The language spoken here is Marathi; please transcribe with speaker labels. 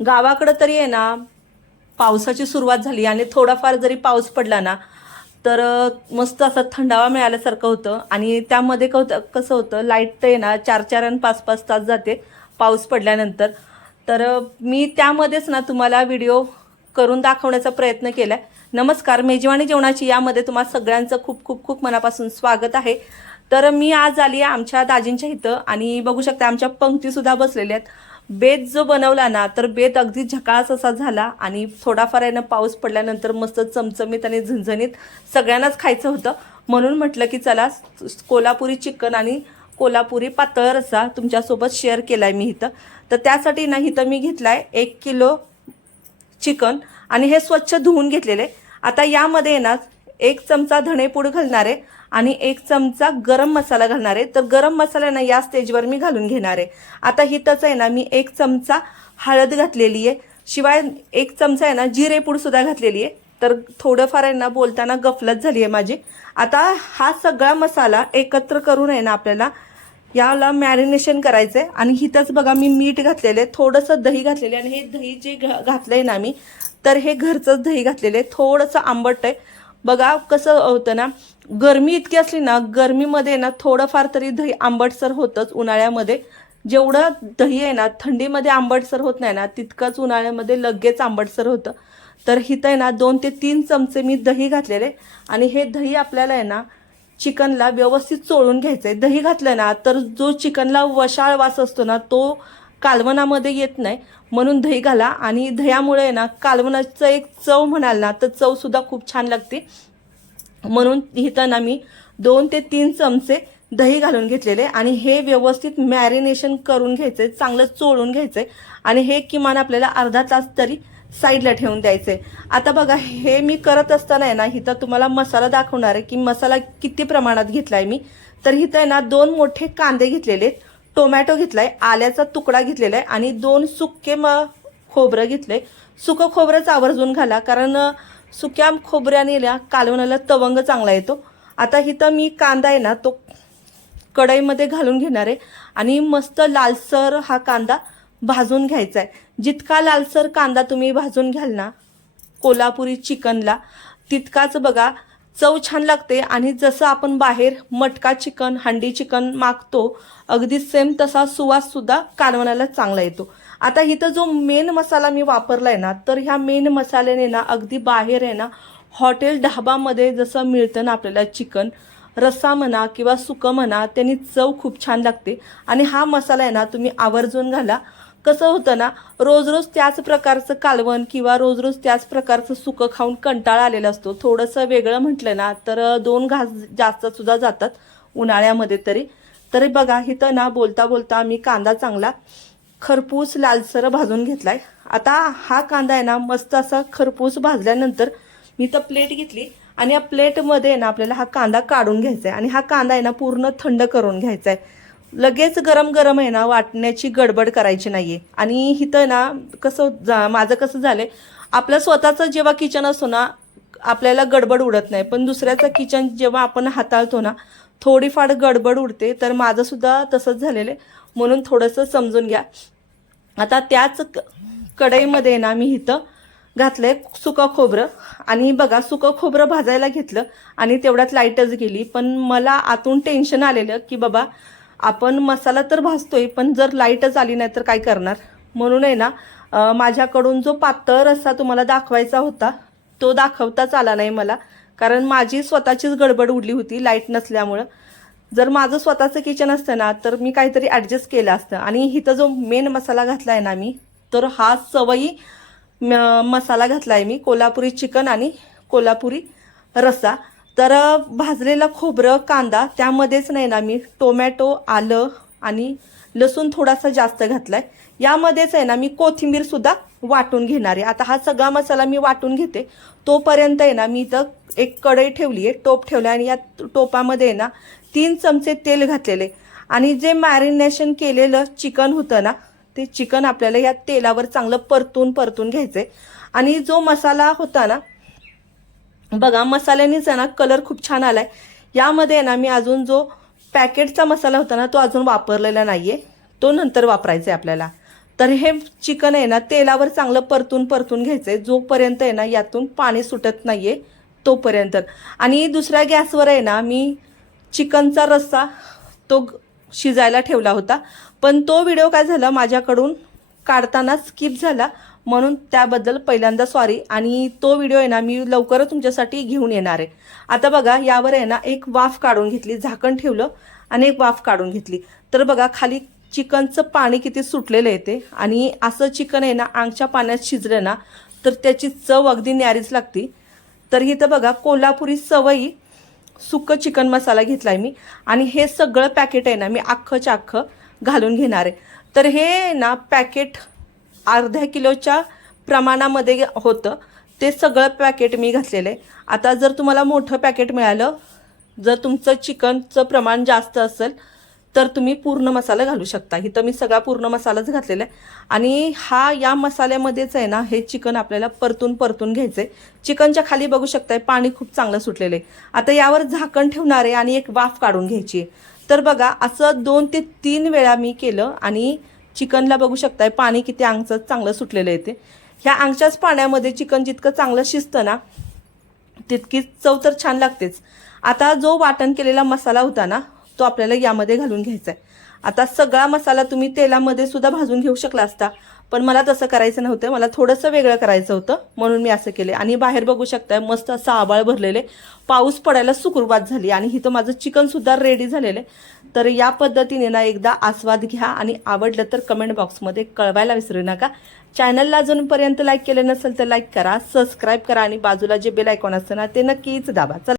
Speaker 1: गावाकडं तरी आहे ना पावसाची सुरुवात झाली आणि थोडाफार जरी पाऊस पडला ना तर मस्त असं थंडावा मिळाल्यासारखं होतं. आणि त्यामध्ये क होतं कसं होतं लाइट तर आहे ना चार चार आणि पाच पाच तास जाते पाऊस पडल्यानंतर. तर मी त्यामध्येच ना तुम्हाला व्हिडिओ करून दाखवण्याचा प्रयत्न केला नमस्कार मेजवानी जेवणाची यामध्ये तुम्हा सगळ्यांचं खूप खूप खूप मनापासून स्वागत आहे. तर मी आज आली आहे आमच्या दाजींच्या इथं आणि बघू शकता आमच्या पंक्तीसुद्धा बसलेल्या आहेत. बेत जो बनवला ना तर बेत अगदी झकास असा झाला आणि थोडाफार यानं पाऊस पडल्यानंतर मस्त चमचमीत आणि झणझणीत सगळ्यांनाच खायचं होतं. म्हणून म्हटलं की चला कोल्हापुरी चिकन आणि कोल्हापुरी पातळ रस्सा तुमच्यासोबत शेअर केला आहे मी इथं. तर त्यासाठी ना इथं मी घेतला आहे एक किलो चिकन आणि हे स्वच्छ धुवून घेतलेले. आता यामध्ये आहे ना एक चमचा धणेपूड घालणार आहे आणि एक चमचा गरम मसाला घालणार. आहे तर गरम मसाला ना या स्टेजवर मी घालून घेणार आहे. आता हिथंच आहे ना मी एक चमचा हळद घातलेली आहे. शिवाय एक चमचा आहे ना जिरेपूड सुद्धा घातलेली आहे. तर थोडंफार आहे ना बोलताना गफलत झाली आहे माझी. आता हा सगळा मसाला एकत्र करून आहे ना आपल्याला याला मॅरिनेशन करायचं आहे आणि हिथंच बघा मी मीठ घातलेलं आहे. थोडंसं दही घातलेलं आहे. आणि हे दही जे घ घातलं आहे ना मी तर हे घरचंच दही घातलेलं आहे. थोडंसं आंबट आहे. बघा कसं होतं ना गरमी इतकी असली ना गरमीमध्ये ना थोडंफार तरी दही आंबटसर होतंच उन्हाळ्यामध्ये. जेवढं दही आहे ना थंडीमध्ये आंबटसर होत नाही ना तितकंच उन्हाळ्यामध्ये लगेच आंबटसर होतं. तर हिथं आहे ना दोन ते तीन चमचे मी दही घातलेले आणि हे दही आपल्याला आहे ना चिकनला व्यवस्थित चोळून घ्यायचं आहे दही घातलं ना तर जो चिकनला वशाळ वास असतो ना तो कालवणामध्ये येत नाही. म्हणून दही घाला आणि दह्यामुळे आहे ना कालवणाचं एक चव म्हणाल ना तर चवसुद्धा खूप छान लागते. म्हणून इथं ना मी दोन ते तीन चमचे दही घालून घेतलेले आणि हे व्यवस्थित मॅरिनेशन करून घ्यायचे चांगलं चोळून घ्यायचं आहे आणि हे किमान आपल्याला अर्धा तास तरी साईडला ठेवून द्यायचं आहे आता बघा हे मी करत असताना आहे ना इथं तुम्हाला मसाला दाखवणार आहे की मसाला किती प्रमाणात घेतला आहे मी. तर इथं आहे ना दोन मोठे कांदे घेतलेले आहेत टोमॅटो घेतलाय आल्याचा तुकडा घेतलेला आहे आणि दोन सुके म खोबरं घेतलंय. सुकं खोबरंच आवर्जून घाला कारण सुक्या खोबऱ्यानेल्या कालवण्याला कालवणाला तवंग चांगला येतो. आता इथं मी कांदा आहे ना तो कढईमध्ये घालून घेणार आहे. आणि मस्त लालसर हा कांदा भाजून घ्यायचा आहे जितका लालसर कांदा तुम्ही भाजून घ्याल ना कोल्हापुरी चिकनला तितकाच बघा चव छान लागते आणि जसं आपण बाहेर मटका चिकन हंडी चिकन मागतो अगदी सेम तसा सुवास सुद्धा कालवणाला चांगला येतो. आता इथं जो मेन मसाला मी वापरला आहे ना तर ह्या मेन मसाल्याने ना अगदी बाहेर आहे ना हॉटेल ढाबामध्ये जसं मिळतं ना आपल्याला चिकन रस्सा म्हणा किंवा सुकं म्हणा त्यांनी चव खूप छान लागते. आणि हा मसाला आहे ना तुम्ही आवर्जून घाला. कसं होतं ना रोज रोज त्याच प्रकारचं कालवण किंवा रोज रोज त्याच प्रकारचं सुकं खाऊन कंटाळा आलेला असतो. थोडंसं वेगळं म्हटलं ना तर दोन घास जास्त सुद्धा जातात उन्हाळ्यामध्ये तरी. तरी बघा इथं ना बोलता बोलता मी कांदा चांगला खरपूस लालसर भाजून घेतलाय. आता हा कांदा आहे ना मस्त असा खरपूस भाजल्यानंतर मी तर प्लेट घेतली आणि या प्लेटमध्ये ना आपल्याला हा कांदा काढून घ्यायचा आहे आणि हा कांदा आहे ना पूर्ण थंड करून घ्यायचा आहे लगेच गरम गरम आहे ना वाटण्याची गडबड करायची नाहीये. आणि इथं ना कसं जा माझं कसं झालंय आपलं स्वतःचं जेव्हा किचन असतो ना आपल्याला गडबड उडत नाही. पण दुसऱ्याचं किचन जेव्हा आपण हाताळतो ना थोडीफार गडबड उडते तर माझं सुद्धा तसंच झालेलं आहे. म्हणून थोडंसं समजून घ्या. आता त्याच क- कढईमध्ये ना मी इथं घातलंय सुकं खोबरं. आणि बघा सुकं खोबरं भाजायला घेतलं आणि तेवढ्यात लाईटच गेली पण मला आतून टेन्शन आलेलं की बाबा आपण मसाला तर भाजतोय पण जर लाईटच आली नाही तर काय करणार? म्हणून आहे ना माझ्याकडून जो पातळ रस्सा तुम्हाला दाखवायचा होता तो दाखवताच आला नाही मला. कारण माझी स्वतःचीच गडबड उडली होती लाइट नसल्यामुळं. जर माझं स्वतःचं किचन असतं ना तर मी काहीतरी ॲडजस्ट केलं असतं. आणि इथं जो मेन मसाला घातला आहे ना मी तर हा सवयी म- मसाला घातला आहे मी कोल्हापुरी चिकन आणि कोल्हापुरी रस्सा. तर भाजलेलं खोबरं कांदा त्यामध्येच नाही ना मी टोमॅटो आलं आणि लसूण थोडासा जास्त घातलाय. यामध्येच आहे ना मी कोथिंबीर सुद्धा वाटून घेणार आहे. आता हा सगळा मसाला मी वाटून घेते. तोपर्यंत आहे ना मी इथं एक कढई ठेवली आहे टोप ठेवला आणि या टोपामध्ये आहे ना तीन चमचे तेल घातलेले आणि जे मॅरिनेशन केलेलं चिकन होतं ना ते चिकन आपल्याला या तेलावर चांगलं परतून परतून घ्यायचंय. आणि जो मसाला होता ना बघा मसाल्यानेच आहे ना कलर खूप छान आलाय. यामध्ये आहे ना मी अजून जो पॅकेटचा मसाला होता ना तो अजून वापरलेला नाही आहे तो नंतर वापरायचा आहे आपल्याला. तर हे चिकन आहे ना तेलावर चांगलं परतून परतून घ्यायचं आहे जोपर्यंत आहे ना यातून पाणी सुटत नाही आहे तोपर्यंत. आणि दुसऱ्या गॅसवर आहे ना मी चिकनचा रस्सा तो शिजायला ठेवला होता. पण तो व्हिडिओ काय झाला माझ्याकडून काढताना स्किप झाला. म्हणून त्याबद्दल पहिल्यांदा सॉरी आणि तो व्हिडिओ आहे ना मी लवकरच तुमच्यासाठी घेऊन येणार आहे. आता बघा यावर आहे ना एक वाफ काढून घेतली झाकण ठेवलं आणि एक वाफ काढून घेतली. तर बघा खाली चिकनचं पाणी किती सुटलेलं आहे ते. आणि असं चिकन आहे ना आंगच्या पाण्यात शिजलं ना तर त्याची चव अगदी न्यारीच लागती. तर इथं बघा कोल्हापुरी सवयी सुकं चिकन मसाला घेतला आहे मी. आणि हे सगळं पॅकेट आहे ना मी अख्खंच्या अख्खं घालून घेणार आहे. तर हे ना पॅकेट अर्ध्या किलोच्या प्रमाणामध्ये होतं. ते सगळं पॅकेट मी घातलेलं आहे. आता जर तुम्हाला मोठं पॅकेट मिळालं जर तुमचं चिकनचं प्रमाण जास्त असेल तर तुम्ही पूर्ण मसाला घालू शकता. इथं मी सगळा पूर्ण मसालाच घातलेला आहे. आणि हा या मसाल्यामध्येच आहे ना हे चिकन आपल्याला परतून परतून घ्यायचं आहे चिकनच्या खाली बघू शकताय पाणी खूप चांगलं सुटलेलं आहे. आता यावर झाकण ठेवणार आहे आणि एक वाफ काढून घ्यायची आहे. तर बघा असं दोन ते तीन वेळा मी केलं आणि चिकनला बघू शकताय पाणी किती अंगचं चांगलं सुटलेलं आहे ते. ह्या अंगच्याच पाण्यामध्ये चिकन जितकं चांगलं शिजतं ना तितकीच चव तर छान लागतेच. आता जो वाटण केलेला मसाला होता ना तो आपल्याला यामध्ये घालून घ्यायचा आहे आता सगळा मसाला तुम्ही तेलामध्ये सुद्धा भाजून घेऊ शकला असता. पण मला तसं करायचं नव्हतं. मला थोडंसं वेगळं करायचं होतं. म्हणून मी असं केले आणि बाहेर बघू शकताय मस्त असं आबाळ भरलेले. पाऊस पडायला सुरुवात झाली. आणि इथं माझं चिकनसुद्धा रेडी झालेलं आहे. तर या पद्धतीने ना एकदा आस्वाद घ्या. आणि आवडलं तर कमेंट बॉक्समध्ये कळवायला विसरू नका. चॅनलला अजूनपर्यंत लाईक केलं नसेल तर लाईक करा. सबस्क्राईब करा. आणि बाजूला जे बेल आयकॉन असतं ना ते नक्कीच दाबा. चला.